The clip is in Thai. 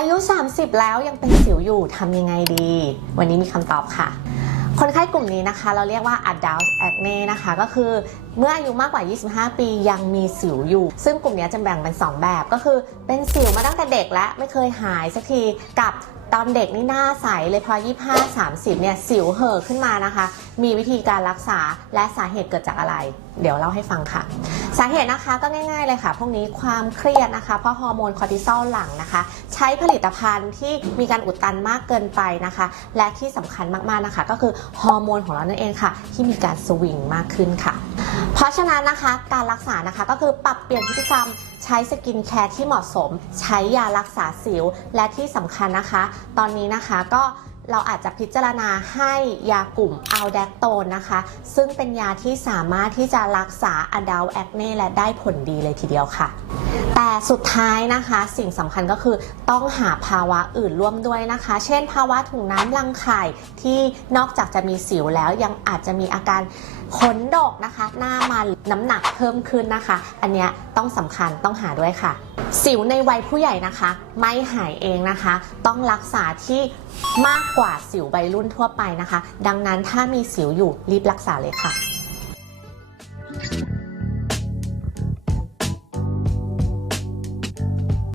อายุ 30 แล้วยังเป็นสิวอยู่ทำยังไงดี วันนี้มีคำตอบค่ะคนไข้กลุ่มนี้นะคะ เราเรียกว่า adult acne นะคะ ก็คือเมื่ออายุมากกว่า 25 ปียังมีสิวอยู่ ซึ่งกลุ่มนี้จะแบ่งเป็น 2 แบบก็คือเป็นสิวมาตั้งแต่เด็กและไม่เคยหายสักทีกับ ตอนเด็กนี่หน้าใสเลยพอ 25 30 เนี่ยสิวเห่อขึ้นมานะคะ มีวิธีการรักษาและสาเหตุเกิดจากอะไร เดี๋ยวเล่าให้ฟังค่ะ สาเหตุนะคะก็ง่ายๆเลยค่ะ พวกนี้ความเครียดนะคะ เพราะฮอร์โมนคอร์ติซอลหลังนะคะ ใช้ผลิตภัณฑ์ที่มีการอุดตันมากเกินไปนะคะ และที่สำคัญมากๆนะคะ ก็คือฮอร์โมนของเรานั่นเองค่ะ ที่มีการสวิงมากขึ้นค่ะ เพราะฉะนั้นนะคะการรักษานะคะก็คือปรับเปลี่ยนพฤติกรรม ช้สกินแคร์ที่เหมาะสม ใช้ยารักษาสิว และที่สำคัญนะคะ ตอนนี้นะคะก็ เราอาจจะพิจารณาให้ยากลุ่มอัลแดกโตนนะคะ ซึ่งเป็นยาที่สามารถที่จะรักษาอดัลแอคเน่และได้ผลดีเลยทีเดียวค่ะ แต่สุดท้ายนะคะสิ่งสำคัญก็คือต้องหาภาวะอื่นร่วมด้วยนะคะ เช่น ภาวะถุงน้ำรังไข่ที่นอกจากจะมีสิวแล้วยังอาจจะมีอาการขนดกนะคะ หน้ามันน้ำหนักเพิ่มขึ้นนะคะ อันเนี้ยต้องสำคัญต้องหาด้วยค่ะ สิวในวัยผู้ใหญ่นะคะ ไม่หายเองนะคะ ต้องรักษาที่มากกว่าสิววัยรุ่นทั่วไปนะคะ ดังนั้นถ้ามีสิวอยู่รีบรักษาเลยค่ะ